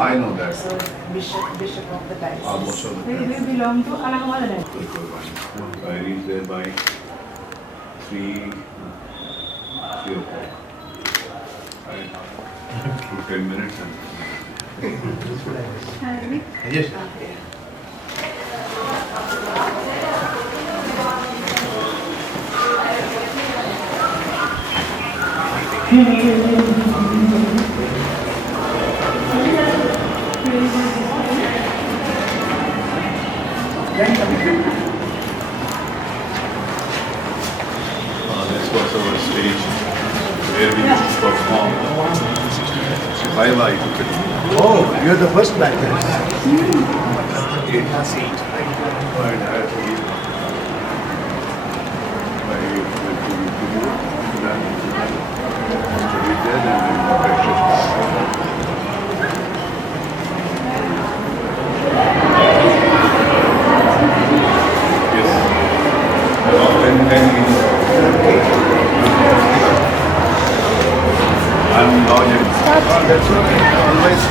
I know that. So bishop of the diocese. Almost all the We time. belong to Alagamala diocese. Equal one. So I reach there by 3 o'clock. I 10 minutes and Yes. this was our stage where we used to perform. While I took it. Oh, you're the first batch. It has 8. I had to leave. I went to then studied there and then practiced. Yes. About 10 years. I'm loyal. That's okay. Always.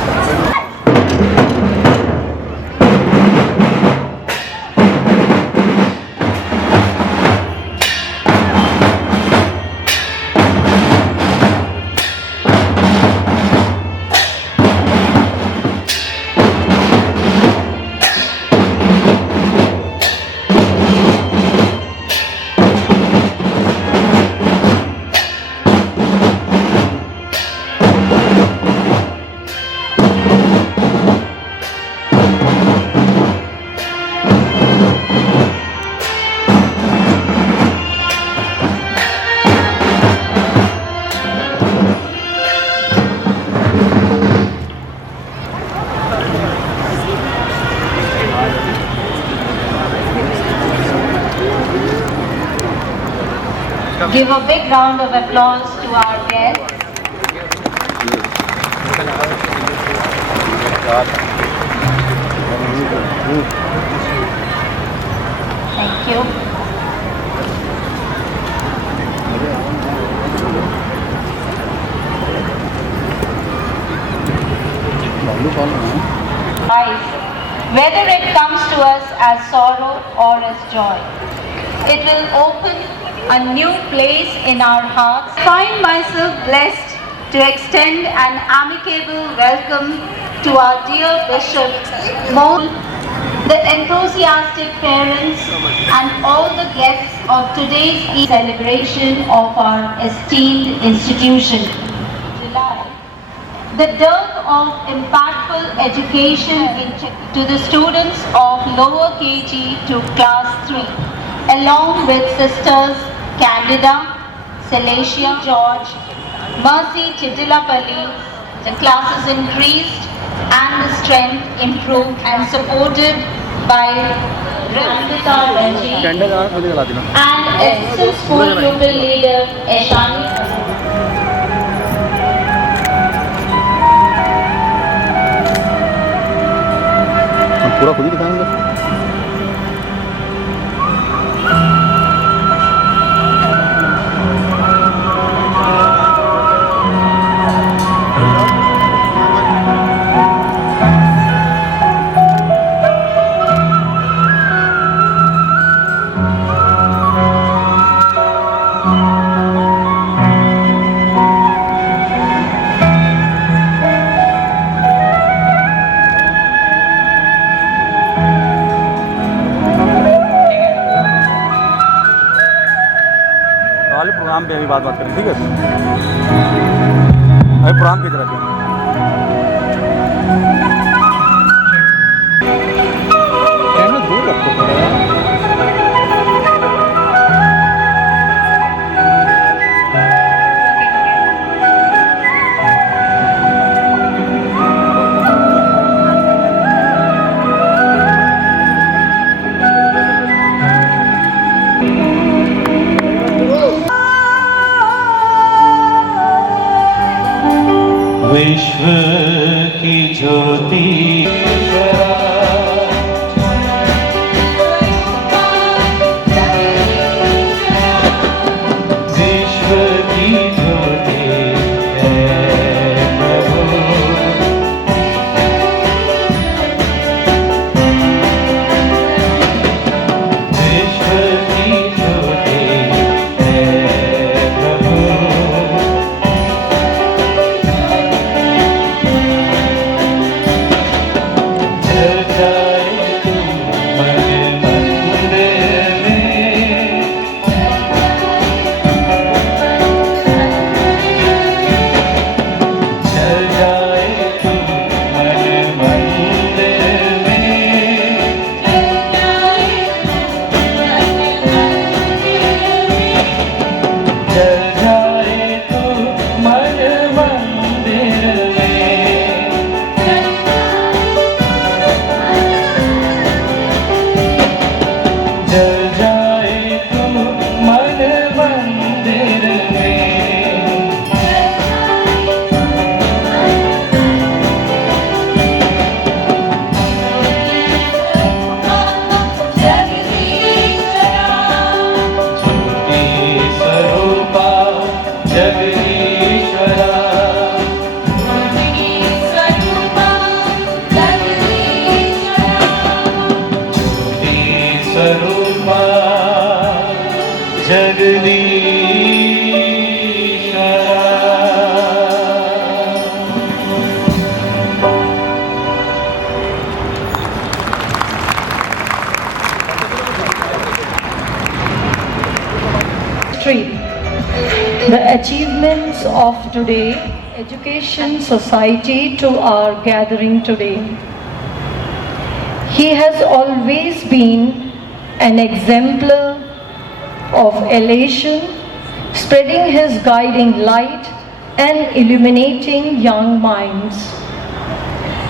Give a big round of applause to our guests. Thank you. Guys, whether it comes to us as sorrow or as joy, it will open a new place in our hearts. I find myself blessed to extend an amicable welcome to our dear Bishop, the enthusiastic parents and all the guests of today's celebration of our esteemed institution. The dearth of impactful education to the students of lower KG to class 3, along with sisters Candida, Celestia, George, Mercy Chitilapalli, the classes increased and the strength improved and supported by Ramita Benji and Assistant School Pupil Leader Eshani. पूरा खुद ही दिखाएंगे। वाले प्रोग्राम पे अभी बात करें, ठीक है? अभी प्रोग्राम की तरफ कैमरा दूर रखो थोड़ा। The achievements of today, education society to our gathering today. He has always been an exemplar of elation, spreading his guiding light and illuminating young minds.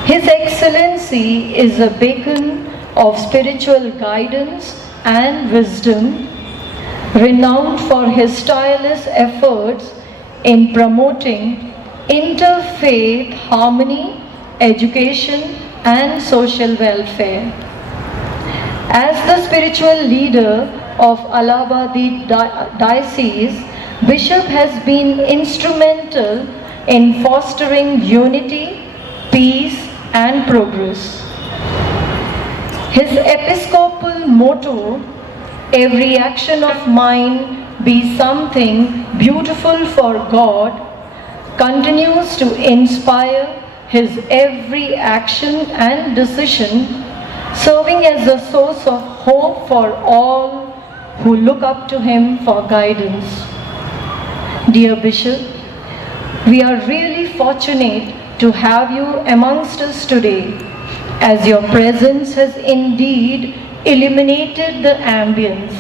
His Excellency is a beacon of spiritual guidance and wisdom, renowned for his tireless efforts in promoting interfaith harmony, education, and social welfare. As the spiritual leader of Allahabadi Diocese, Bishop has been instrumental in fostering unity, peace, and progress. His episcopal motto, "Every action of mine be something beautiful for God," continues to inspire his every action and decision, serving as a source of hope for all who look up to him for guidance. Dear Bishop, we are really fortunate to have you amongst us today, as your presence has indeed illuminated the ambience.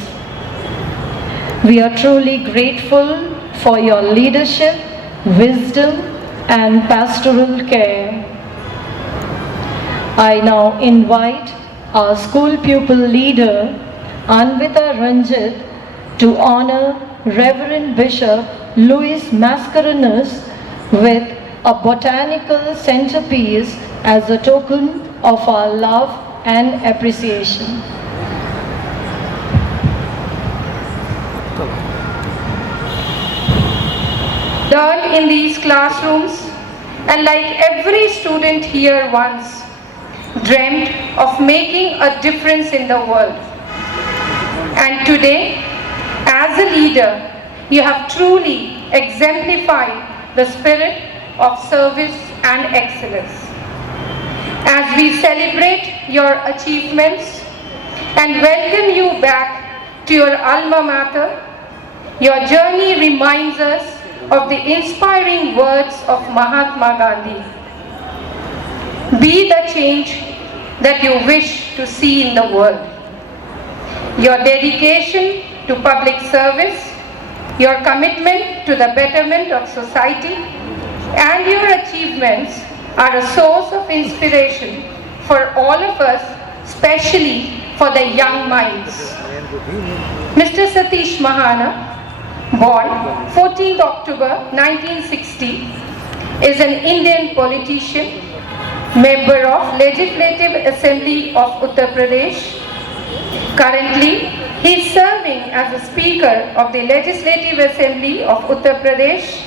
We are truly grateful for your leadership, wisdom, and pastoral care. I now invite our school pupil leader, Anvita Ranjit, to honor Reverend Bishop Louis Mascarenhas with a botanical centerpiece as a token of our love and appreciation. Learn in these classrooms, and like every student here once dreamt of making a difference in the world. And today, as a leader, you have truly exemplified the spirit of service and excellence. As we celebrate your achievements and welcome you back to your alma mater, your journey reminds us of the inspiring words of Mahatma Gandhi. Be the change that you wish to see in the world. Your dedication to public service, your commitment to the betterment of society, and your achievements are a source of inspiration for all of us, especially for the young minds. Mr. Satish Mahana, born 14th October 1960, is an Indian politician, member of Legislative Assembly of Uttar Pradesh. Currently, he is serving as a Speaker of the Legislative Assembly of Uttar Pradesh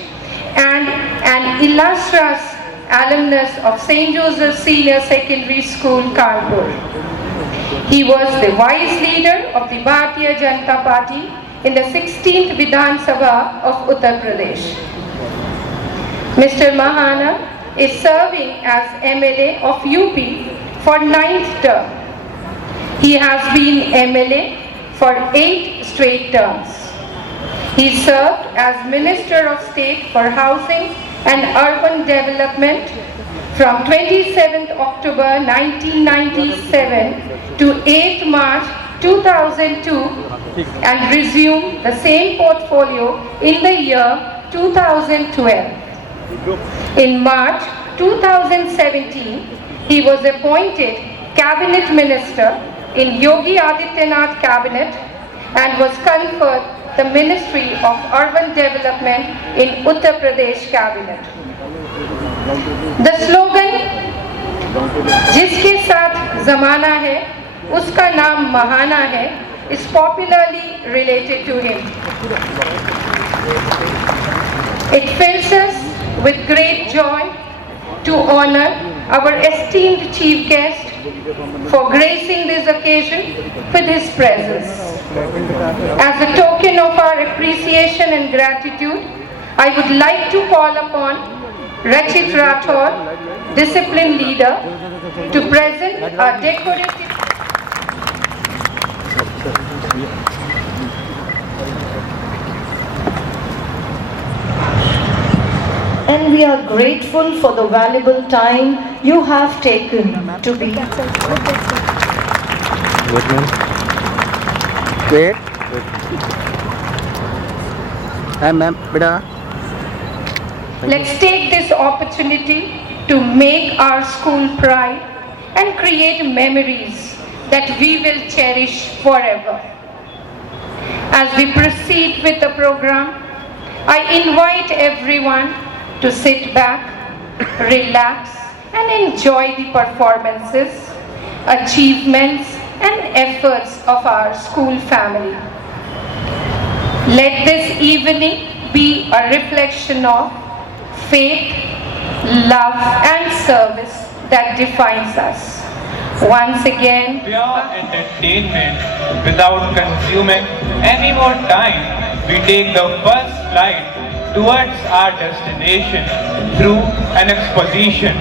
and an illustrious alumnus of St. Joseph Senior Secondary School, Kanpur. He was the vice leader of the Bharatiya Janata Party in the 16th Vidhan Sabha of Uttar Pradesh. Mr. Mahana is serving as MLA of UP for 9th term. He has been MLA for 8 straight terms. He served as Minister of State for Housing and Urban Development from 27th October 1997 to 8th March 2002 and resumed the same portfolio in the year 2012. In March 2017, he was appointed Cabinet Minister in Yogi Adityanath Cabinet and was conferred the Ministry of Urban Development in Uttar Pradesh Cabinet. The slogan "जिसके साथ ज़माना है, उसका नाम महाना है" is popularly related to him. It fills us with great joy to honor our esteemed chief guest, for gracing this occasion with his presence. As a token of our appreciation and gratitude, I would like to call upon Rachit Rathod, discipline leader, to present a decorative. And we are grateful for the valuable time you have taken to be. Wait. Ma'am, beta. Let's take this opportunity to make our school pride and create memories that we will cherish forever. As we proceed with the program, I invite everyone to sit back, relax, and enjoy the performances, achievements, and efforts of our school family. Let this evening be a reflection of faith, love, and service that defines us. Once again, Pure entertainment without consuming any more time, we take the first flight towards our destination through an exposition.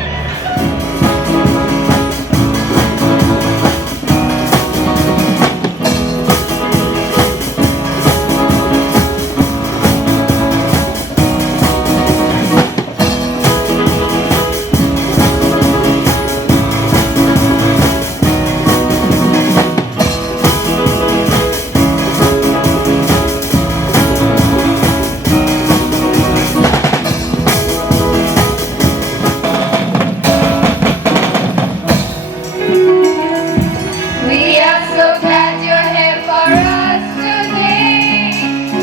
we are so glad you're here for us today.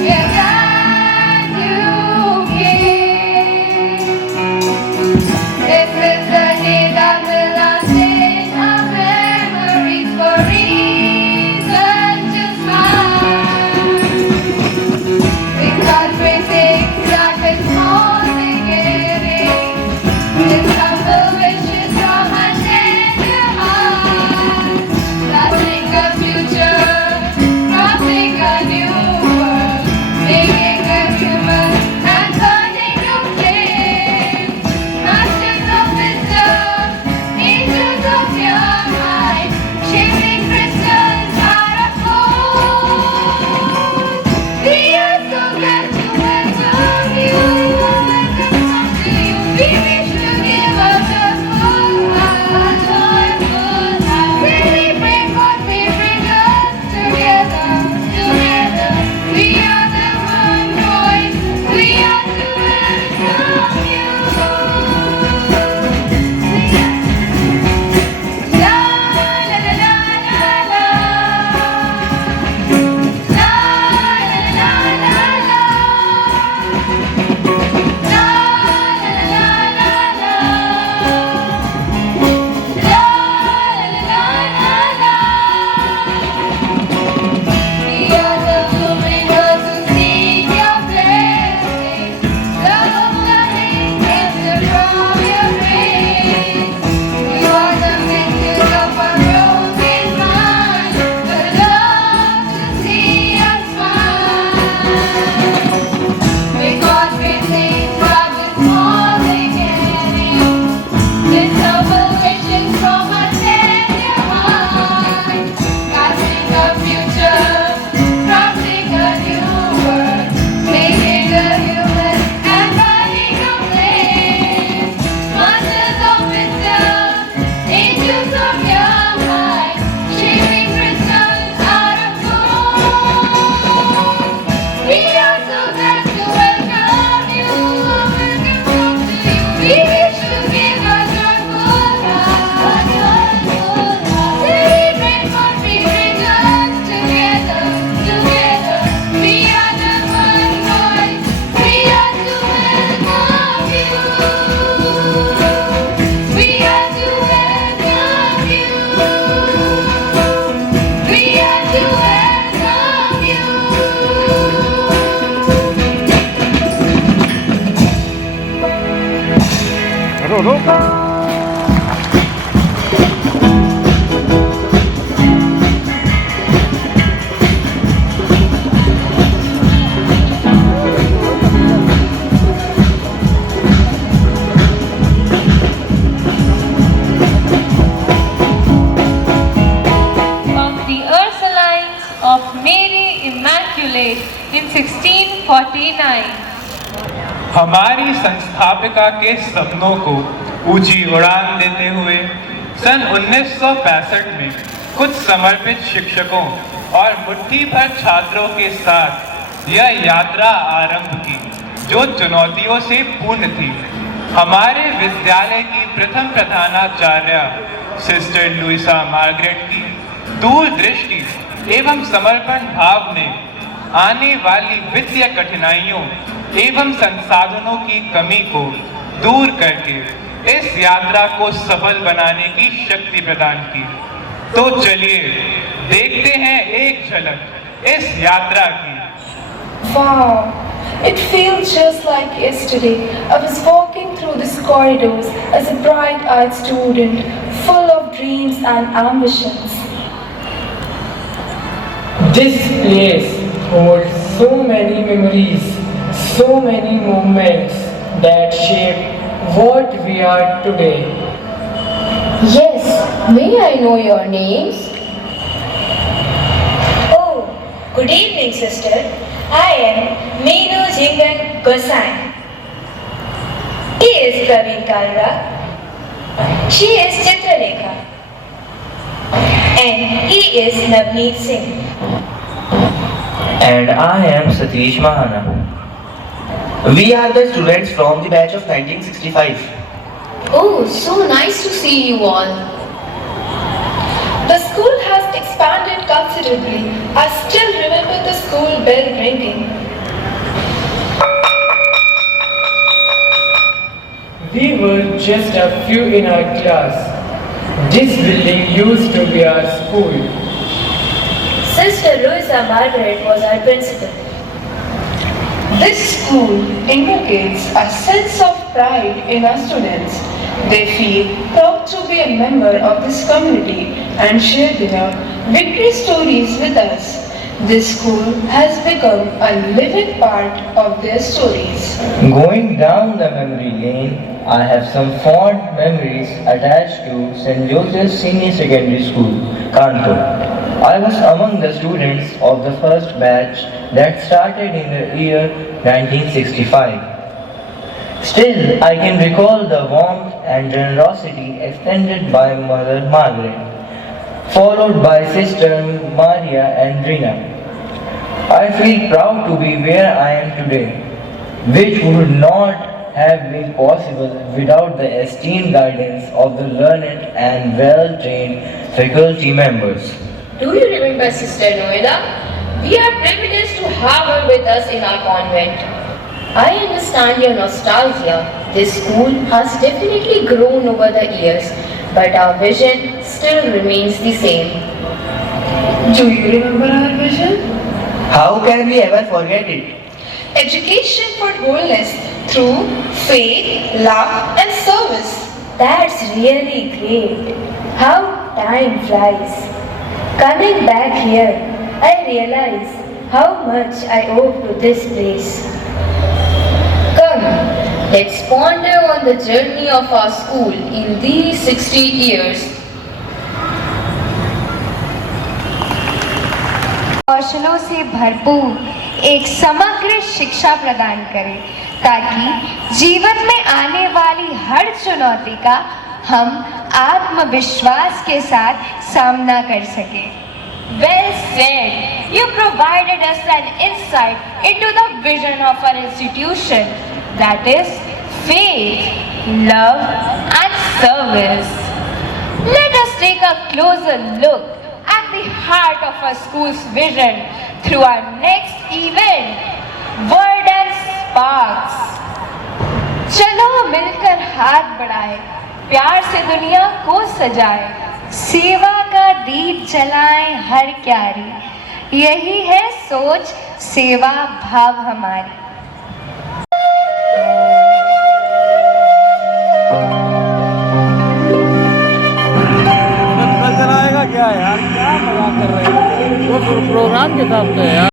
We're glad you came. This is the day that will last in our memories for reason to smile. Because we think life is more beginning. It's humble wishes from a tender heart. Lasting a future, crossing a new world, making a human and burning new flames. Masters of wisdom, angels of your mind, shaping crystals out of gold. We are so glad to welcome you, welcome to you. We wish to give a joyful heart, celebrate what we bring us together, together. We are the one voice, we are to welcome you. La la la la la la. La la la la la. La la la la la. We are the luminous who seek your blessing. Love loving gifted from your grace. You are the message of our broken mind, the love to see us smile. Because we think love is more beginning. This noble wishes from a tender heart. Casting a future, crossing a new world, making a human and burning a flame. Masters of wisdom, angels of your mind, shaping crystals out of gold. We are so glad to welcome you, welcome to you. We wish to give a joyful heart, celebrate what we bring us together, together. We are the one voice, we are to welcome you. We are to welcome you. We are to welcome you. time. हमारी संस्थापिका के सपनों को ऊंची उड़ान देते हुए सन 1965 में कुछ समर्पित शिक्षकों और मुट्ठी भर छात्रों के साथ यह यात्रा आरंभ की, जो चुनौतियों से पूर्ण थी। हमारे विद्यालय की प्रथम प्रधानाचार्य सिस्टर लुइसा मार्गरेट की दूरदृष्टि एवं समर्पण भाव ने आने वाली वित्तीय कठिनाइयों एवं संसाधनों की कमी को दूर करके इस यात्रा को सफल बनाने की शक्ति प्रदान की। तो चलिए देखते हैं एक झलक इस यात्रा की। Wow, it feels just like yesterday. I was walking through these corridors as a bright-eyed student, full of dreams and ambitions. This place holds so many memories, so many moments that shape what we are today. Yes, may I know your names? Oh, good evening, sister. I am Meenu Jingan Gosai. He is Praveen Kalra. She is Chitralekha. And he is Navneet Singh. And I am Satish Mahana. We are the students from the batch of 1965. Oh, so nice to see you all. The school has expanded considerably. I still remember the school bell ringing. We were just a few in our class. This building used to be our school. Sister Louisa Margaret was our principal. This school inculcates a sense of pride in our students. They feel proud to be a member of this community and share their victory stories with us. This school has become a living part of their stories. Going down the memory lane, I have some fond memories attached to St. Joseph's Senior Secondary School, Kanpur. I was among the students of the first batch that started in the year 1965. Still, I can recall the warmth and generosity extended by Mother Margaret, followed by Sister Maria and Rina. I feel proud to be where I am today, which would not have been possible without the esteemed guidance of the learned and well-trained faculty members. Do you remember Sister Noeda? We are privileged to have her with us in our convent. I understand your nostalgia. This school has definitely grown over the years, but our vision still remains the same. Do you remember our vision? How can we ever forget it? Education for wholeness through faith, love and service. That's really great. How time flies. Coming back here, I realize how much I owe to this place. Come, let's ponder on the journey of our school in these 60 years. कौशलों से भरपूर एक समग्र शिक्षा प्रदान करें, ताकि जीवन में आने वाली हर चुनौती का हम आत्मविश्वास के साथ सामना कर सकें। Well said. You provided us an insight into the vision of our institution, that is faith, love and service. Let us take a closer look at the heart of our school's vision through our next event, Word and Sparks. चलो मिलकर हाथ बढ़ाएं, प्यार से दुनिया को सजाएं, सेवा का दीप जलाएं हर क्यारी। यही है सोच, सेवा भाव हमारी। चलाएगा क्या यार, क्या मजाक कर रहे हैं, वो प्रोग्राम के हिसाब से यार।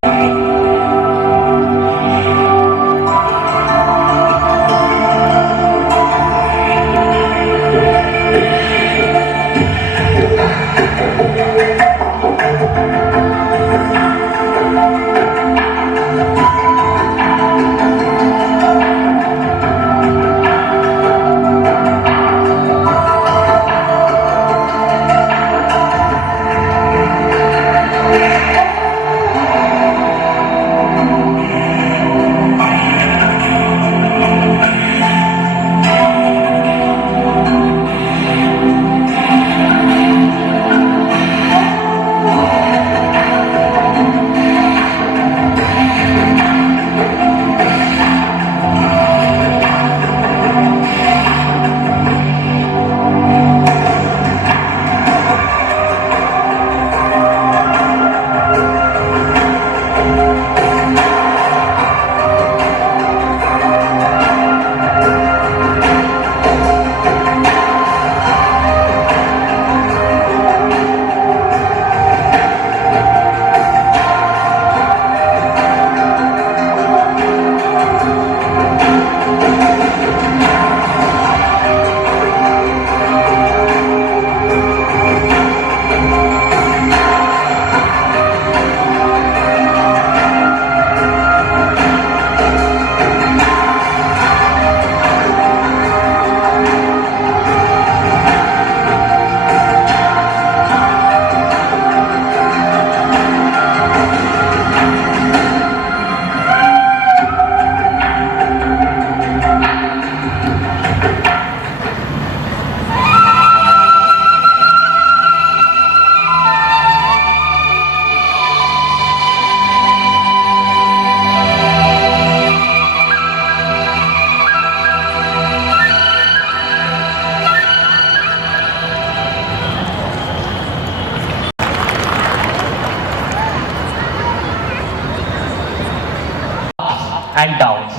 and downs.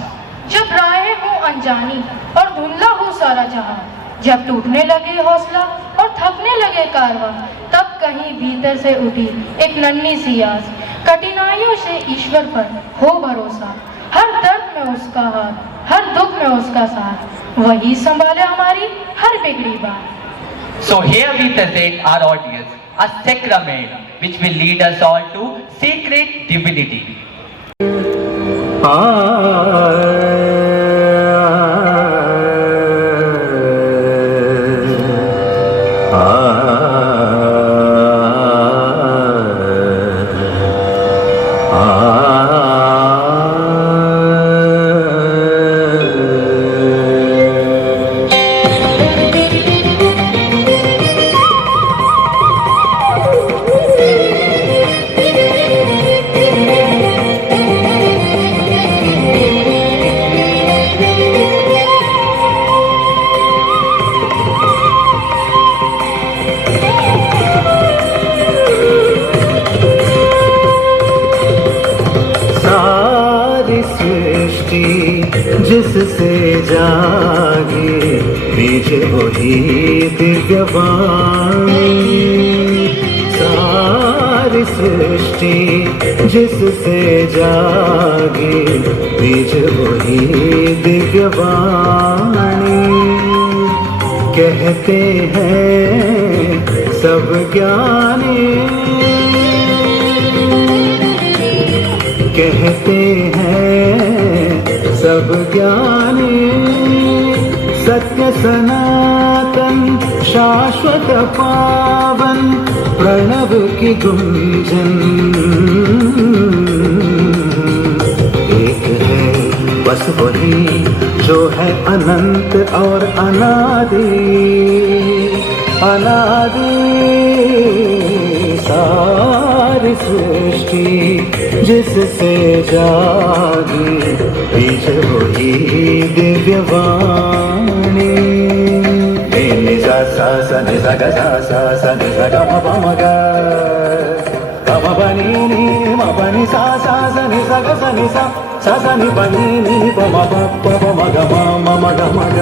जब राहें हो अनजानी और धुंधला हो सारा जहां, जब टूटने लगे हौसला और थकने लगे कारवां, तब कहीं भीतर से उठी एक नन्ही सी आस, कठिनाइयों से ईश्वर पर हो भरोसा, हर दर्द में उसका हाथ, हर दुख में उसका साथ, वही संभाले हमारी हर बिगड़ी बात। So here we present our audience a sacrament which will lead us all to sacred divinity. जिससे जागे बीज वही दिव्यवाणी, सारी सृष्टि जिससे जागे बीज वही दिव्यवाणी। कहते हैं सब ज्ञानी, कहते हैं सब ज्ञानी, सत्य सनातन शाश्वत पावन प्रणव की गुंजन एक है बस वही जो है अनंत और अनादि, अनादि। सारी सृष्टि जिससे जागी बीज वही दिव्यवाणी। नि सा सा सा नि सा गा सा सा सा नि सा गा म प म गा ग म प नि नि म प नि सा सा सा नि सा गा सा नि सा सा सा नि प नि प म प प म ग म म ग म ग।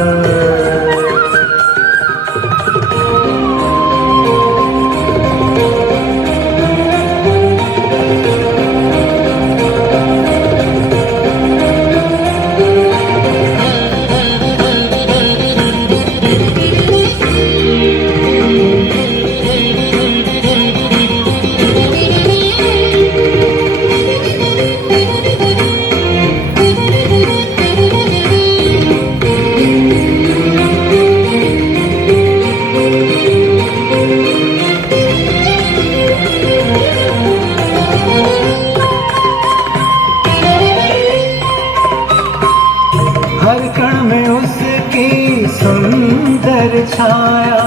हर कण में उसकी सुंदर छाया,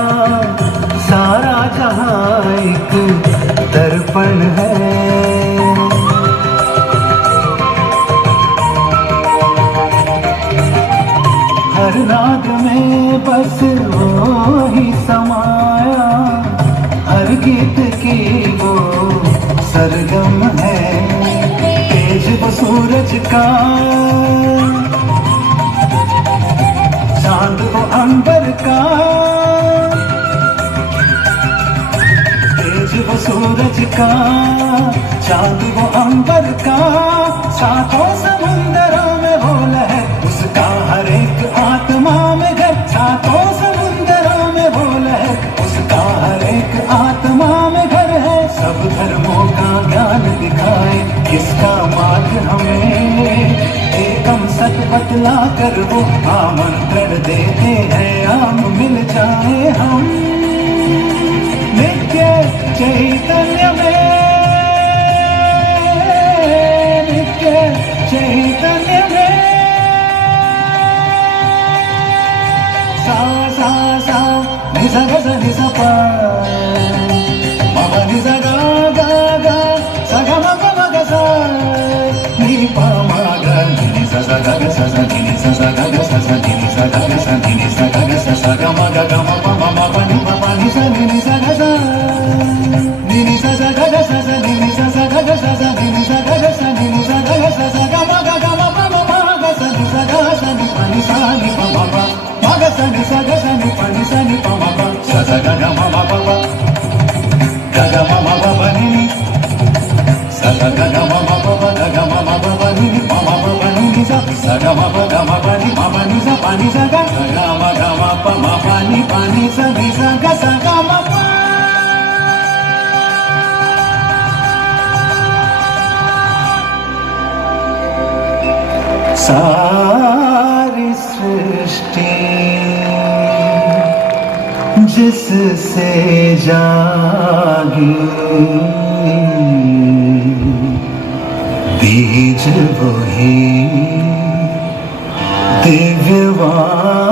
सारा जहां एक दर्पण है। हर नाद में बस वो ही समाया, हर गीत की वो सरगम है। तेज वो सूरज का, चांद वो अंबर का, तेज वो सूरज का, चांद वो अंबर का। सातों समुंदरों में वो लहर उसका, हर एक आत्मा में घर। सातों समुंदरों में वो लहर उसका, हर एक आत्मा में घर है। सब धर्मों का ज्ञान दिखाए किसका मार्ग हमें, एकम सत बतला कर वो आमंत्रण देते हैं। आम मिल जाए हम नित्य चैतन्य में, नित्य चैतन्य में। सा सा सा नि सा गा सा नि सा पा म प नि सा गा गा गा सा गा म प म गा सा नि प म गा नि सा सा गा गा सा सा नि सा सा गा गा सा सा नि सा गा गा सा नि सा गा गा सा सा गा म प म प नि प प नि सा नि सा गा सा नि सा सा गा गा सा सा नि सा सा गा गा सा सा नि सा गा गा सा नि सा गा गा सा सा गा म प म ni sa ga ga ma pa ma pa ni sa ga sa ga ma pa. सारी सृष्टि जिससे जागी बीज वही दिव्यवाणी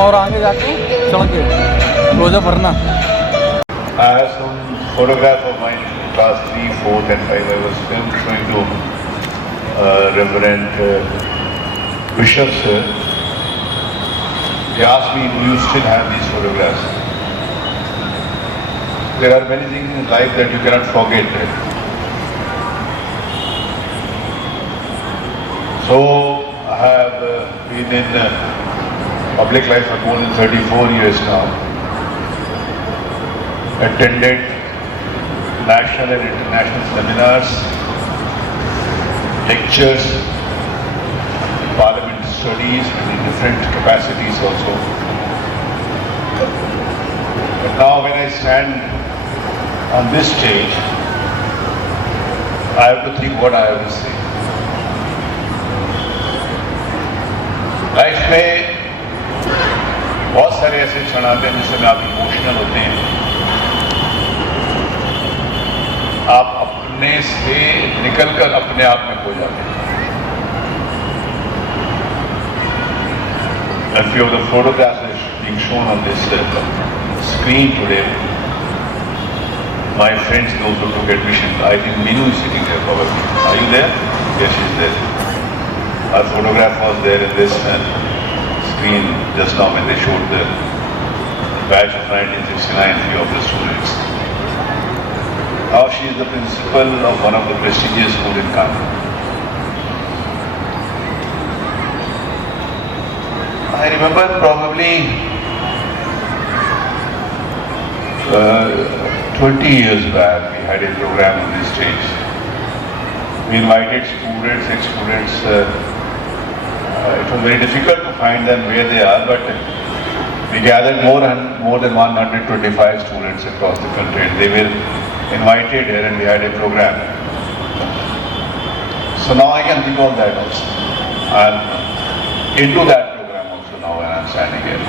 और आगे जाके चढ़ के रोजा भरना. I have some photograph of mine in class 3, 4 and 5. I was showing to Reverend Bishop sir. He asked me, do you still have these photographs? There are many things in life that you cannot forget. So I have been in public life for more than 34 years now. Attended national and international seminars, lectures, parliament studies in different capacities also. But now when I stand on this stage, I have to think what I have to say. Life में बहुत सारे ऐसे क्षण आते हैं जिसमें आप इमोशनल होते हैं, आप अपने से निकलकर अपने आप में खो जाते हैं. A few of the photographs are being shown on this screen today. My friends, those who took admission, I think Minu is sitting there probably. Are you there? Yes, she is there. Our photograph was there in this screen just now when they showed the batch of 1969, few of the students. Now she is the principal of one of the prestigious schools in Kanpur. I remember probably 20 years back we had a program on this stage. We invited students, ex-students. It was very difficult to find them where they are, but we gathered more than 125 students across the country, and they were invited here and we had a program. So now I can think of that also. I'm into that program also now when I'm standing here.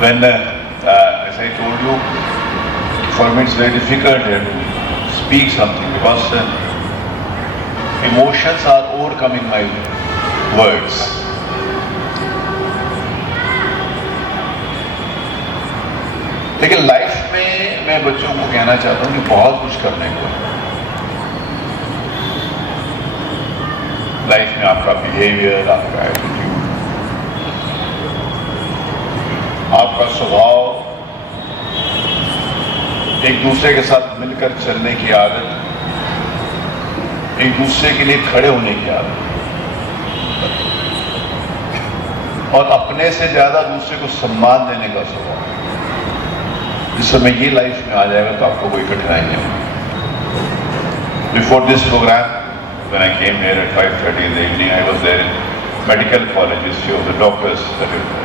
When, as I told you, for me it's very difficult here to speak something because emotions are overcoming my words. लेकिन लाइफ में मैं बच्चों को कहना चाहता हूँ कि बहुत कुछ करने को है. लाइफ में आपका बिहेवियर, आपका एटीट्यूड, आपका स्वभाव, एक दूसरे के साथ मिलकर चलने की आदत, एक दूसरे के लिए खड़े होने की आदत, और अपने से ज्यादा दूसरे को सम्मान देने का स्वभाव. जिस समय ये लाइफ में आ जाएगा तो आपको कोई कठिनाई नहीं होगी. Before this program, when I came here at 5:30 in the evening, I was there in medical colleges. Few of the doctors,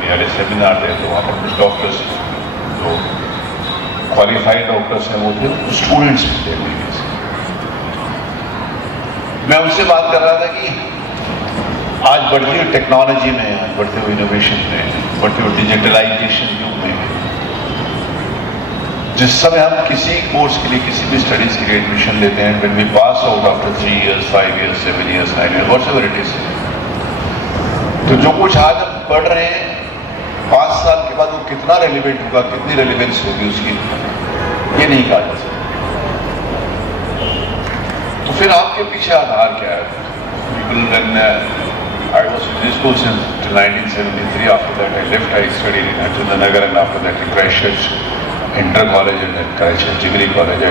we had a seminar there. तो वहाँ पर कुछ डॉक्टर्स जो क्वालिफाइड डॉक्टर्स हैं वो थे, स्टूडेंट्स भी थे. मैं उनसे बात कर रहा था कि आज बढ़ती हुई टेक्नोलॉजी में, आज बढ़ते हुए इनोवेशन में, बढ़ते हुए डिजिटलाइजेशन युग में जिस समय हम किसी कोर्स के लिए, किसी भी स्टडीज के लिए एडमिशन लेते हैं, when we pass out after 3 years, 5 years, 7 years, 9 years, whatever it is, तो जो कुछ आज हम पढ़ रहे हैं 5 साल के बाद वो कितना रेलिवेंट होगा, कितनी रेलिवेंस होगी उसकी, ये नहीं कहा जा सकता। तो फिर आपके पीछे आधार क्या है? People, when I was in this school since 1973, after that I left, I studied in Achyutanagar, and after that in Christchurch Inter College and then Christchurch Degree College. I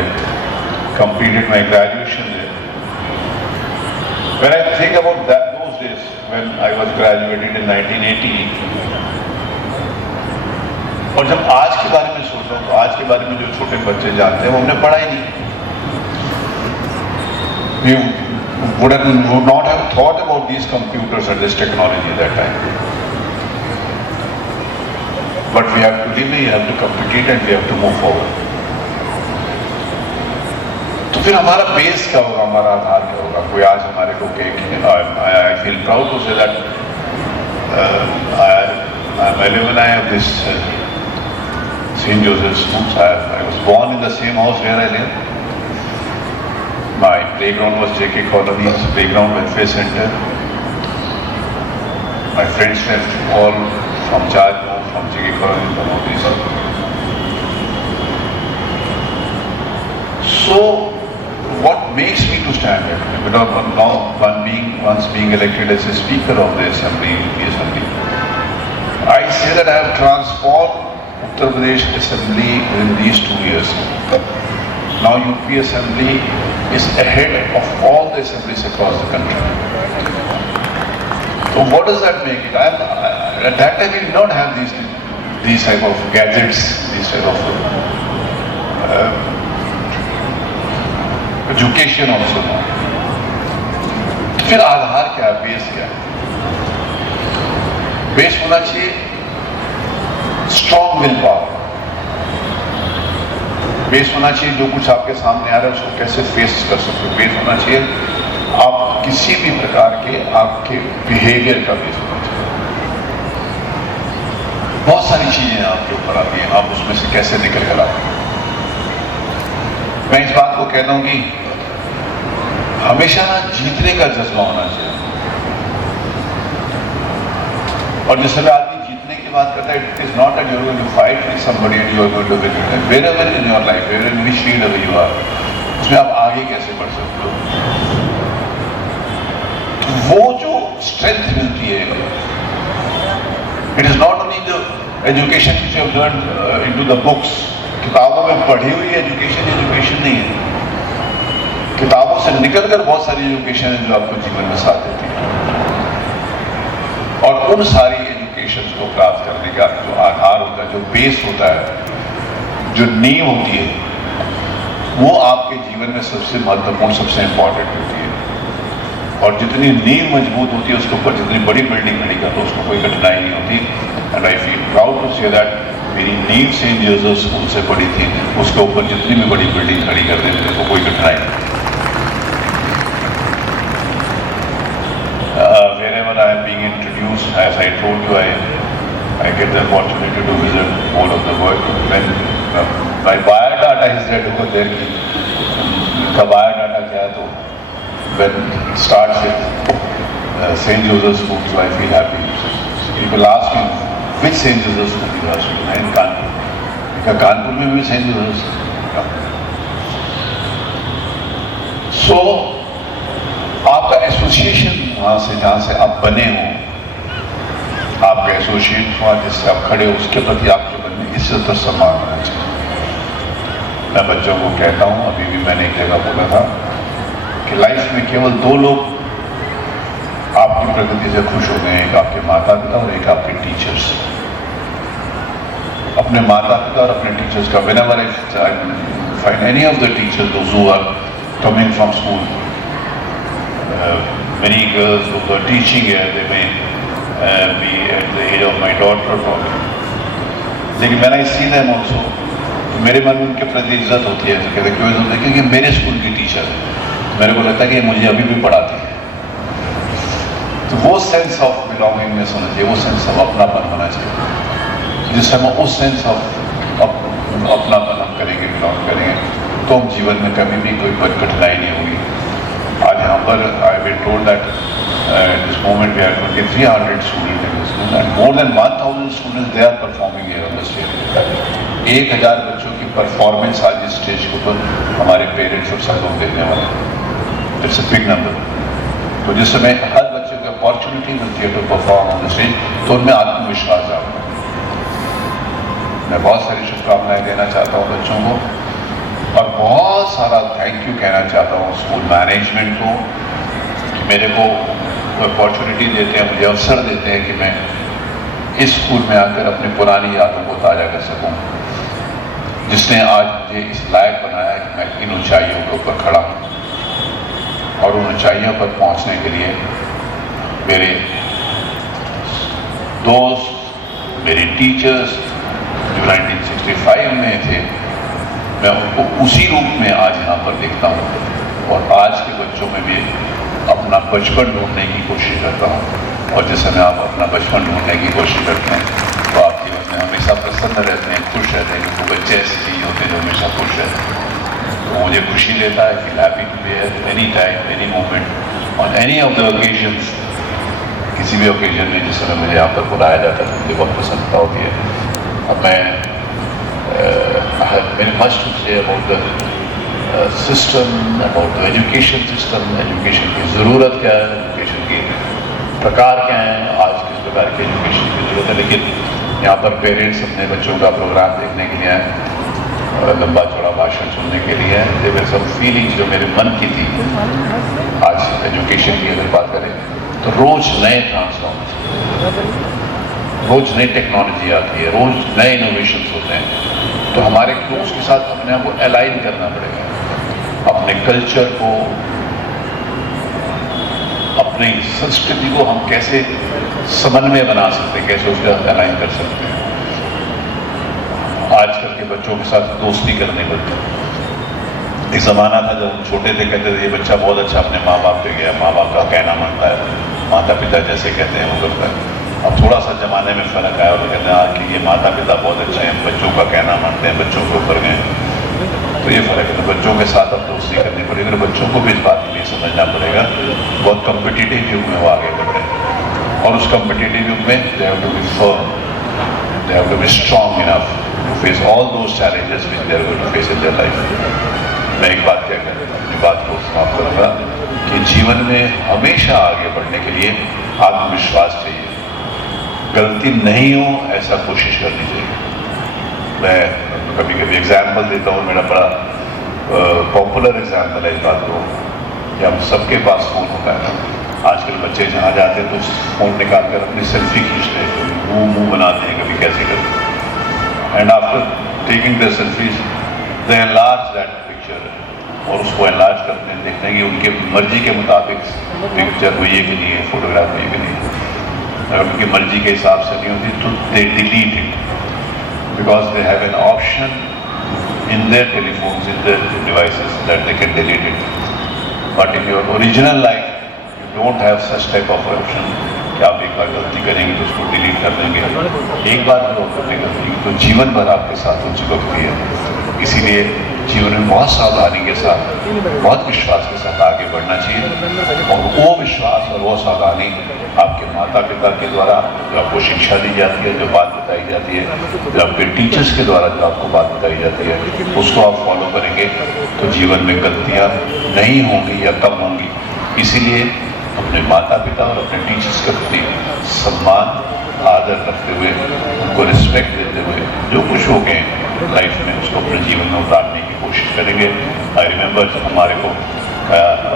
completed my graduation there. When I think about those days, when I was graduated in 1980, और जब आज के बारे में सोचता हूँ, तो आज के बारे में जो छोटे बच्चे जानते हैं वो हमने पढ़ा ही नहीं। We would not have thought about these computers and this technology at that time. But we have to live, we have to compete and we have to move forward. तो फिर हमारा बेस क्या होगा, हमारा आधार क्या होगा? कोई आज हमारे को I feel proud to say that I'm alumni of this St. Joseph's Schools. I was born in the same house where I live. My playground was JK Colony's Playground Welfare Center. My friends were all from Charjmo, from JK Colony, from all these. So, what makes me to stand here? Because now, once being elected as a speaker of the assembly, I say that I have transformed Uttar Pradesh Assembly in these 2 years. Now UP Assembly is ahead of all the assemblies across the country. So what does that make it? At that time we did not have these type of gadgets, these type of education also. फिर आधार क्या है, बेस क्या है? बेस होना चाहिए strong will power. Base होना चाहिए जो कुछ आपके सामने आ रहा है उसको कैसे फेस कर सकते हो। बेस होना चाहिए आप किसी भी प्रकार के आपके बिहेवियर का बेस होना चाहिए। बहुत सारी चीजें आपके ऊपर आती हैं, आप उसमें से कैसे निकल कर आते हैं। मैं इस बात को कहता हूं कि हमेशा ना जीतने का जज्बा होना चाहिए। और जिस समय आदमी जीतने की बात करता है, it is not that you are going to fight with somebody and you are going to win it. Wherever in your life, where in which field you are, उसमें आप आगे कैसे बढ़ सकते हो। वो जो स्ट्रेंथ मिलती है, it is not only the education which you have learned into the books. किताबों में पढ़ी हुई एजुकेशन नहीं है। किताबों से निकलकर बहुत सारी एजुकेशन है जो आपको जीवन में साथ देती है। और उन सारी एजुकेशन को प्राप्त करने का जो आधार होता है, जो बेस होता है, जो नींव होती है, वो आपके जीवन में सबसे महत्वपूर्ण, सबसे इंपॉर्टेंट होती है। और जितनी नींव मजबूत होती है, उसके ऊपर जितनी बड़ी बिल्डिंग खड़ी कर लो, उसको कोई कठिनाई नहीं होती। And I feel proud to say that मेरी नींव सेंट जोसेफ स्कूल से पड़ी थी, उसके ऊपर जितनी भी बड़ी बिल्डिंग खड़ी कर देते थे, तो कोई कठिनाई नहीं। Wherever I am being introduced, as I told you, I get the opportunity to visit all of the world. When my biodata is there, because there का biodata क्या है, तो when it starts with St. Joseph's School, so I feel happy. People ask me, which St. Joseph's School you are studying? In Kanpur. क्या कानपुर में भी St. Joseph's? So आपका एसोसिएशन वहां से, जहां से आप बने हो, आपका एसोसिएट हुआ जिससे आप खड़े हो, उसके प्रति आपके मन में इज्जत और सम्मान होना चाहिए। मैं बच्चों को कहता हूं, अभी भी मैंने एक जगह बोला था कि लाइफ में केवल 2 लोग आपकी प्रगति से खुश हो गए, एक आपके माता पिता और एक आपके टीचर्स। अपने माता पिता और अपने टीचर्स का, whenever I find any of the teachers, those who are coming from school, many girls who are teaching here, they may be at the age of my daughter probably. लेकिन when I see them also, तो मेरे मन में उनके प्रति इज्जत होती है। तो कहते क्यों इज्जत है? क्योंकि मेरे स्कूल की टीचर है, मेरे को लगता है कि मुझे अभी भी पढ़ाती है। तो वो सेंस ऑफ बिलोंगिंगनेस होना चाहिए, वो सेंस ऑफ अपनापन होना चाहिए। जिस समय उस सेंस ऑफ अपनापन हम करेंगे, बिलोंग करेंगे तो हम जीवन में कभी भी कोई कठिनाई नहीं होगी। आज यहाँ पर I been told that this moment we are 2300 student in this school and more than 1000 students they are performing here on the stage. 1000 बच्चों की परफॉर्मेंस आज इस स्टेज के ऊपर हमारे पेरेंट्स और सब लोग देखने वाले हैं। It's a big number. तो जिस समय हर बच्चे को अपॉर्चुनिटी मिलती है to perform on the stage तो उनमें आत्मविश्वास आता है। मैं बहुत सारी शुभकामनाएं देना चाहता हूँ बच्चों को और बहुत सारा थैंक यू कहना चाहता हूँ स्कूल मैनेजमेंट को कि मेरे को अपॉर्चुनिटी देते हैं, मुझे अवसर देते हैं कि मैं इस स्कूल में आकर अपनी पुरानी यादों को ताज़ा कर सकूँ, जिसने आज मुझे इस लायक बनाया है कि मैं इन ऊंचाइयों के ऊपर खड़ा हूँ। और उन ऊंचाइयों पर पहुँचने के लिए मेरे दोस्त, मेरे टीचर्स जो 1965 में थे, मैं उनको उसी रूप में आज यहाँ पर देखता हूँ और आज के बच्चों में भी अपना बचपन ढूंढने की कोशिश करता हूँ। और जिस समय आप अपना बचपन ढूंढने की कोशिश करते हैं तो आप जीवन में हमेशा प्रसन्न रहते हैं, खुश रहते हैं, क्योंकि बच्चे ऐसी चीज़ होते हैं जो हमेशा खुश रहते हैं। तो मुझे खुशी देता है कि happy to be here any time, any moment, on any of the occasions. किसी भी ओकेजन में जिस समय मुझे यहाँ पर बुलाया जाता है मुझे बहुत प्रसन्नता होती है। अब मैं very much to say about the system, about the education system, education की ज़रूरत क्या है, एजुकेशन की प्रकार क्या हैं, आज किस प्रकार की एजुकेशन की ज़रूरत है। लेकिन यहाँ पर पेरेंट्स अपने बच्चों का प्रोग्राम देखने के लिए आए, लंबा चौड़ा भाषण सुनने के लिए आए। देयर वर सम फीलिंग्स जो मेरे मन की थी। आज एजुकेशन की अगर बात करें तो रोज़ नए ट्रांसफॉर्मेशन, रोज़ नई टेक्नोलॉजी आती है, रोज़ नए इनोवेशंस होते हैं। तो हमारे को उसके साथ अपने आप को अलाइन करना पड़ेगा, अपने कल्चर को, अपनी संस्कृति को हम कैसे समन्वय बना सकते हैं, कैसे उसका अलाइन कर सकते हैं। आजकल के बच्चों के साथ दोस्ती करने लगते हैं। एक ज़माना था जब हम छोटे थे, कहते थे ये बच्चा बहुत अच्छा अपने माँ बाप पे गया, माँ बाप का कहना मानता है, माता पिता जैसे कहते हैं वो करता है। अब थोड़ा सा ज़माने में फ़र्क आया और कहते हैं कि ये माता पिता बहुत अच्छे हैं, बच्चों का कहना मानते हैं, बच्चों के ऊपर गए। तो ये फ़र्क है, तो बच्चों के साथ अब दोस्ती करनी पड़ेगी और बच्चों को भी इस बात के लिए समझना पड़ेगा। बहुत कम्पिटिटिव युग में वो आगे बढ़ रहे हैं और उस कम्पिटिटिव युग में they have to be firm, they have to be strong enough to face all those challenges which they are going to face in their life. मैं एक बात क्या कहूँ, अपनी बात को समाप्त करूँगा कि जीवन में हमेशा आगे बढ़ने के लिए आत्मविश्वास चाहिए। गलती नहीं हो ऐसा कोशिश करनी चाहिए। मैं कभी कभी एग्जाम्पल देता हूँ, मेरा बड़ा पॉपुलर एग्जाम्पल है इस बात को कि हम सबके पास फ़ोन होता है ना। आजकल बच्चे जहाँ जाते हैं तो फ़ोन निकाल कर अपनी सेल्फी खींचते हैं, कभी मुँह बनाते हैं, कभी कैसे करते हैं। And after taking the selfies they enlarge that picture और उसको एनलार्ज करते हैं, देखते हैं कि उनके मर्जी के मुताबिक पिक्चर हुई है कि नहीं है, फोटोग्राफ हुई है कि नहीं है। अगर उनकी मर्जी के हिसाब से नहीं होती तो they delete it, because they have an option in their telephones, in their devices that they can delete it. But in your original life you don't have such type of option कि आप एक बार गलती करेंगे तो उसको डिलीट कर देंगे। एक बार जो आपने गलती की तो जीवन भर आपके साथ हो चिपकती है। इसीलिए जीवन में बहुत सावधानी के साथ, बहुत विश्वास के साथ आगे बढ़ना चाहिए और वो विश्वास और वो सावधानी आपके माता पिता के द्वारा जो आपको शिक्षा दी जाती है, जो बात बताई जाती है, जो आपके टीचर्स के द्वारा जो आपको बात बताई जाती है, उसको आप फॉलो करेंगे तो जीवन में गलतियाँ नहीं होंगी या कम होंगी। इसीलिए अपने माता पिता और अपने टीचर्स के प्रति सम्मान, आदर रखते हुए, उनको रिस्पेक्ट देते हुए जो कुछ हो गए लाइफ में उसको अपने जीवन में उतारने की कोशिश करेंगे। आई रिमेंबर हमारे को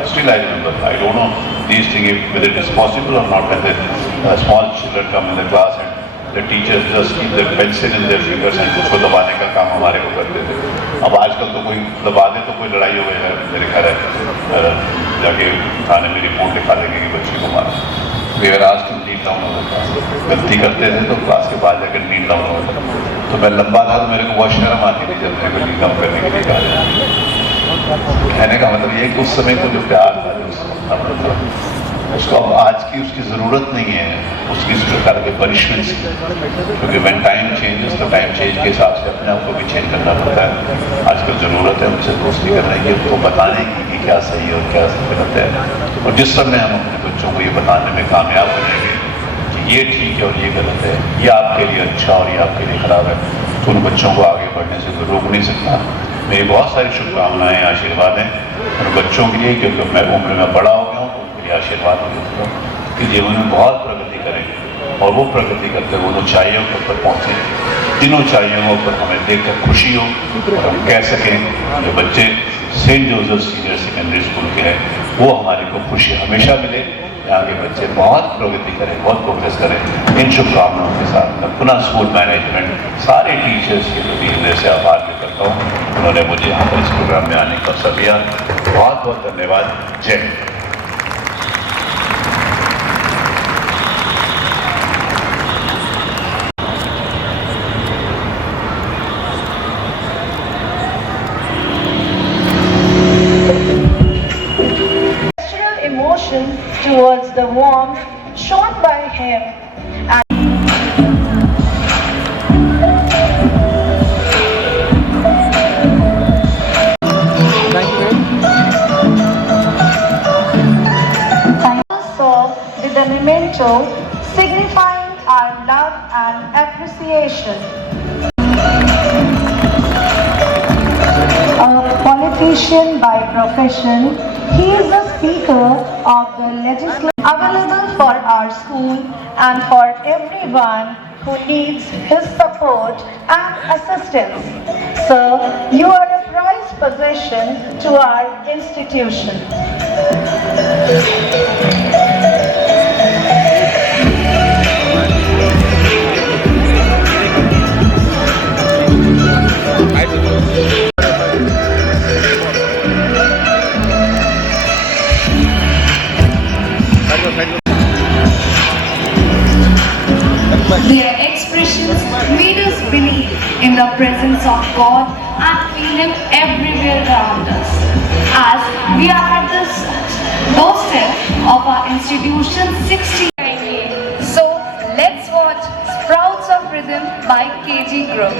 still I remember, I don't know these things whether it is possible or not, when the small children come in the class and the teachers just keep their pencil in their fingers and उसको दबाने का काम हमारे को करते थे। अब आजकल तो कोई दबा दे तो कोई लड़ाई हो गई है, मेरे ख्याल है जाके थाने में रिपोर्ट लिखा देंगे कि बच्चे को मारा। अगर आज तो नीट डाउन होता था, गलती करते थे तो क्लास के बाद जाकर नीट डाउन होता था। तो मैं लंबा था तो मेरे को बहुत शर्म आती थी जब मेरे को नीट डाउन करने के लिए कहा जाए। कहने का मतलब ये कि उस समय तो जो प्यार था, जो था, उसको अब आज की उसकी ज़रूरत नहीं है उसकी इस प्रकार के पनिशमेंट की, क्योंकि व्हेन टाइम चेंजेस तो टाइम चेंज के हिसाब से अपने आप को भी चेंज करना पड़ता है। आजकल ज़रूरत है उनसे दोस्ती करने की, उनको बताने की कि क्या सही है और क्या गलत है, और जिस समय हम अपने बच्चों को ये बताने में कामयाब बनेंगे कि ये ठीक है और ये गलत है, ये आपके लिए अच्छा और ये आपके लिए खराब है, तो उन बच्चों को आगे बढ़ने से तो रोक नहीं सकता। मेरी बहुत सारी शुभकामनाएं, आशीर्वाद हैं उन बच्चों के लिए, क्योंकि मैं उम्र में बड़ा हो गया हूँ तो उनके लिए आशीर्वाद देता हूँ कि जीवन में बहुत प्रगति करेंगे और वो प्रगति करते हुए उन ऊंचाइयों के ऊपर पहुँचे, जिन ऊंचाइयों पर हमें देखकर खुशी हो और हम कह सकें जो बच्चे saint Joseph senior secondary school के हैं वो हमारे को खुशी हमेशा मिले, यहाँ के बच्चे बहुत प्रगति करें, बहुत प्रोग्रेस करें। इन शुभकामनाओं के साथ मैं पुनः स्कूल मैनेजमेंट सारे टीचर्स के प्रति हृदय से आभार व्यक्त करता हूँ, उन्होंने मुझे यहाँ पर इस प्रोग्राम में आने का अवसर दिया। बहुत बहुत धन्यवाद। जय Hind. Emotion towards the warmth shown by him. Also with the memento signifying our love and appreciation. A politician by profession, he is the Speaker of the Legislature, available for our school and for everyone who needs his support and assistance. Sir, you are a prized possession to our institution. Their expressions made us believe in the presence of God and feel Him everywhere around us. As we are at this doorstep of our institution 60. So let's watch Sprouts of Rhythm by KG Group.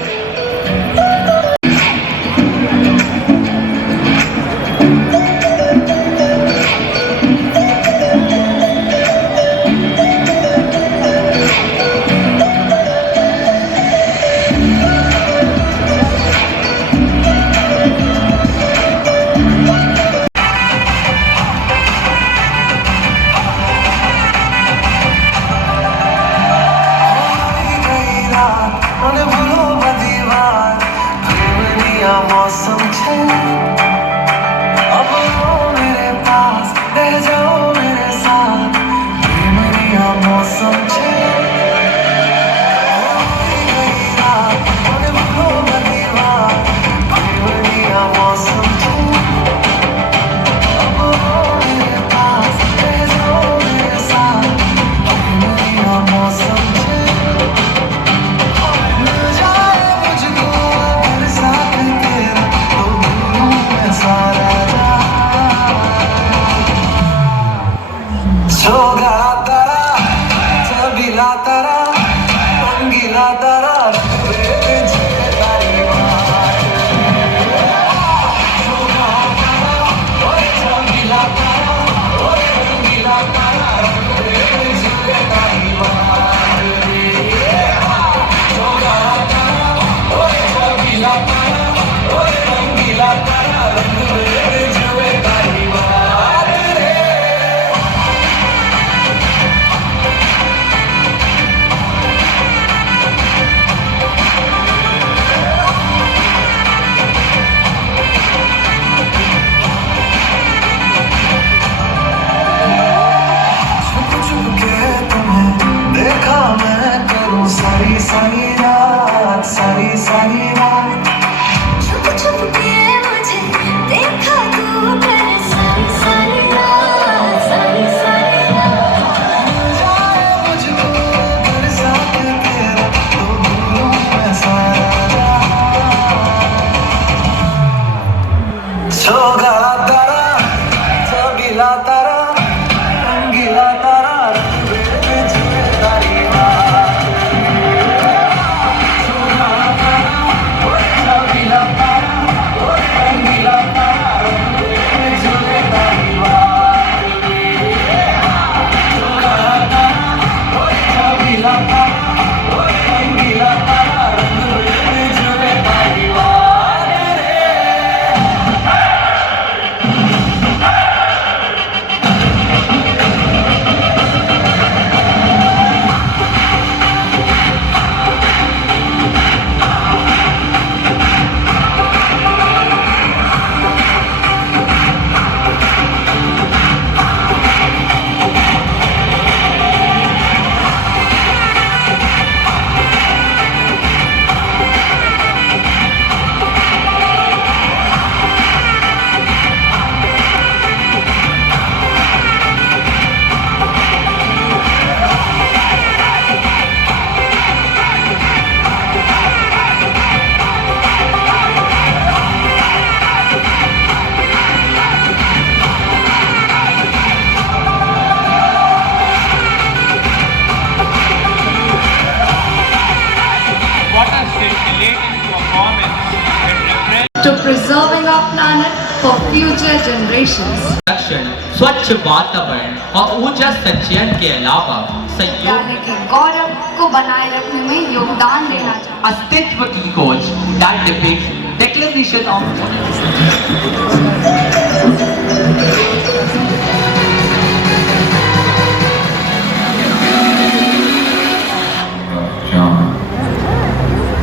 preserving our planet for future generations. संरक्षण, स्वच्छ वातावरण और ऊर्जा संचयन के अलावा सहयोग यानी कि गौरव को बनाए रखने में योगदान देना चाहिए। अस्तित्व की खोज that depicts declaration of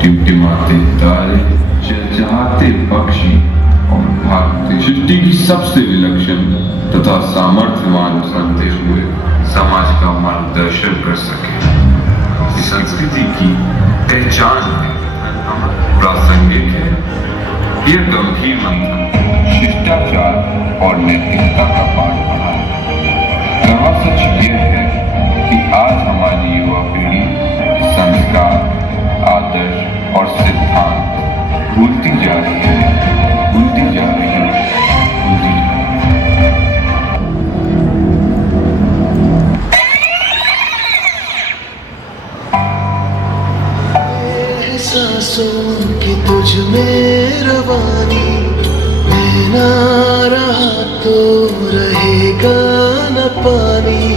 टिमटिमाते तारे, चहचहाते पक्षी और भागते सृष्टि की सबसे विलक्षण तथा सामर्थ्यवान बनते हुए समाज का मार्गदर्शन कर सके। इस संस्कृति की पहचान है, प्रासंगिक है। यह गंभीर मंत्र शिष्टाचार और नैतिकता का पाठ पढ़ा है। कहा सच यह है कि आज हमारी युवा पीढ़ी संस्कार, आदर्श और सिद्धांत भूलती जा रही है, भूलती जा रही है, भूलती जा रही है। सांसों की तुझ में रवानी, मैं ना रहा तो रहेगा न पानी।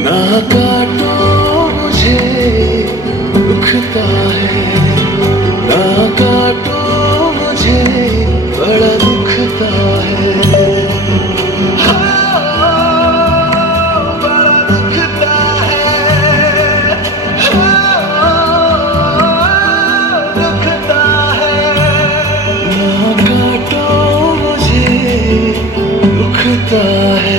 ना काटो मुझे दुखता है, ना काटो मुझे बड़ा दुखता है, बड़ा दुखता है, दुखता है। ना काटो मुझे दुखता है।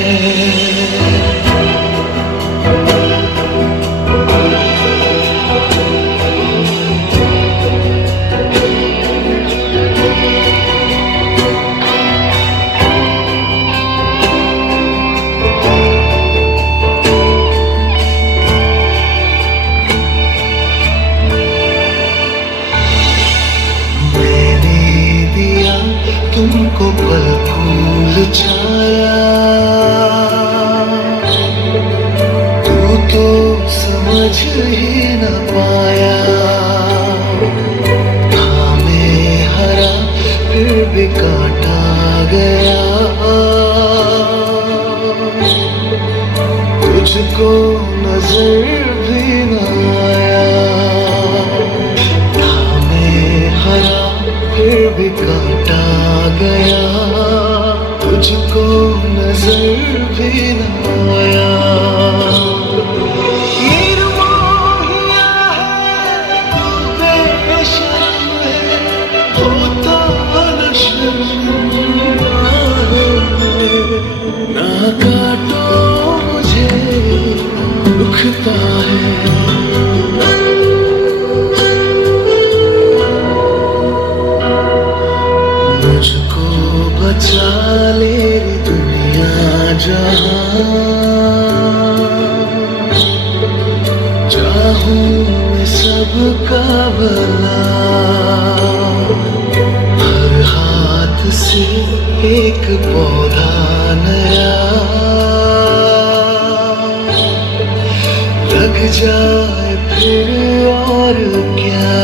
तुमको पल फूल छाया, तू तो समझ ही न पाया। था मैं हरा फिर भी काटा गया, तुझको नजर भी न आया। था मैं हरा फिर भी काटा गया, तुझको नजर भी न आया। निर्मोहिया है तू, बेशर्म है, होता न शर्मिंदा है। ना काटो मुझे दुखता है। मुझको बचा ले दुनिया जहां, चाहूं मैं सबका भला। हर हाथ से एक पौधा नया लग जाए फिर और क्या।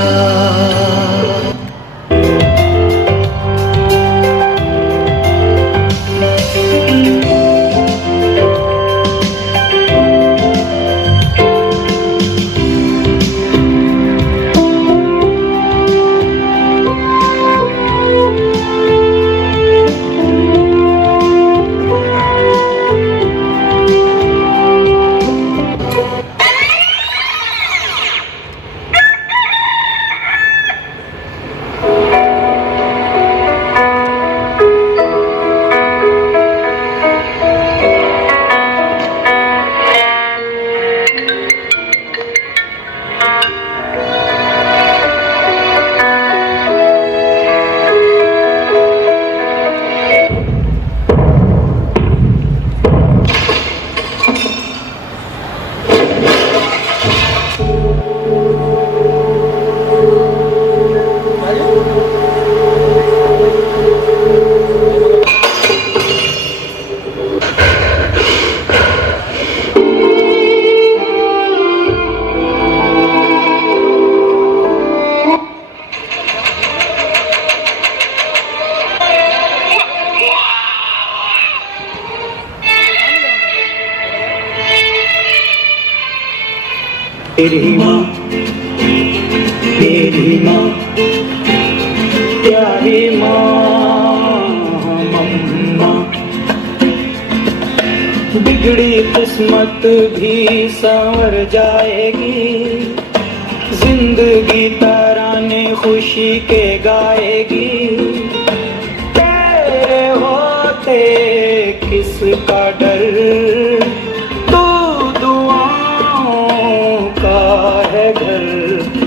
तेरी माँ, मेरी माँ, प्यारी माँ, मम्मा। बिगड़ी किस्मत भी संवर जाएगी, जिंदगी तराने खुशी के गाएगी। तेरे होते किसका डर, तू दुआओं का है घर।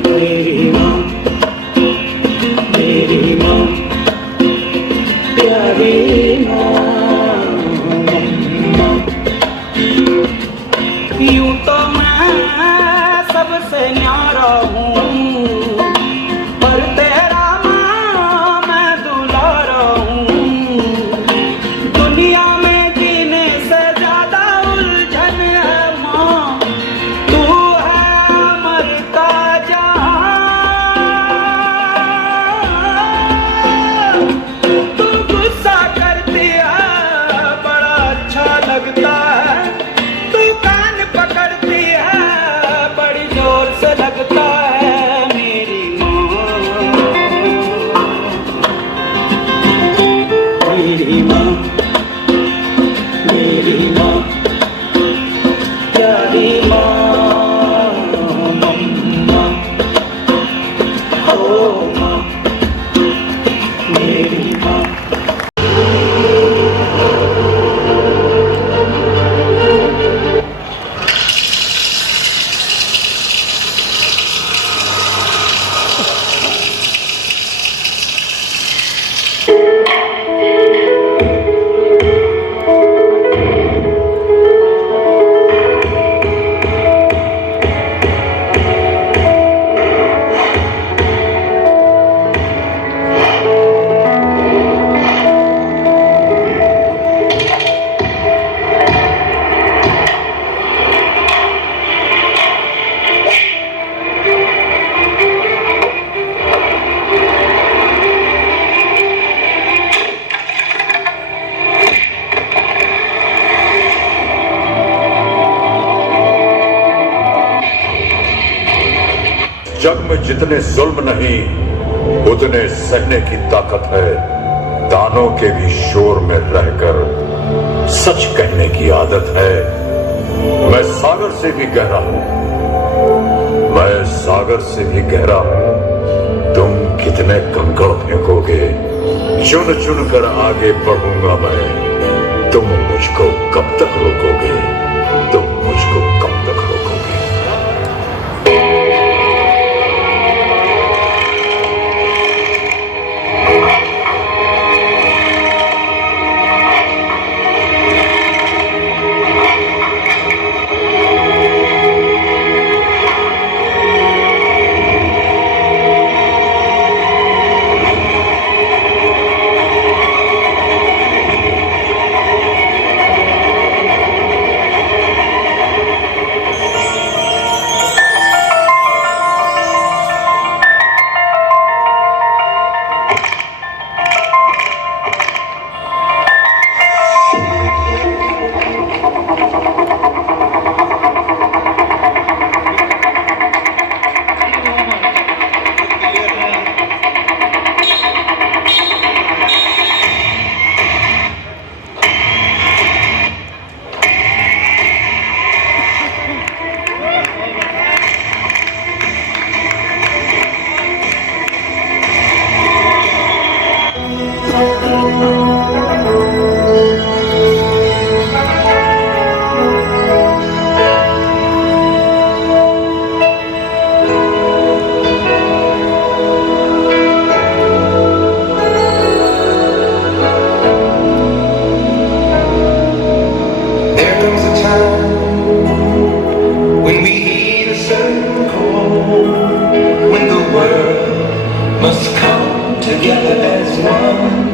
मेरी माँ, मेरी माँ, प्यारी माँ, मम्मा। यूं तो मैं सबसे न्यारा हूँ, पर तेरा माँ मैं दुलारा हूँ। दुनिया में जीने से ज्यादा उलझन है माँ, तू है अमर का जहां। तू गुस्सा करती है बड़ा अच्छा लगता है, तू कान पकड़ती है बड़ी जोर से लगता है। मेरी माँ, मेरी माँ, मेरी माँ, प्यारी माँ, मम्मा। ओ माँ, मेरी माँ। जग में जितने जुल्म नहीं उतने सहने की ताकत है। दानों के भी शोर में रहकर सच कहने की आदत है। मैं सागर से भी गहरा हूं, मैं सागर से भी गहरा हूं। तुम कितने कंकड़ फेंकोगे, चुन चुन कर आगे बढ़ूंगा मैं। तुम मुझको कब तक रोकोगे, तुम मुझको कब तक रोकोगे। Must come together as one.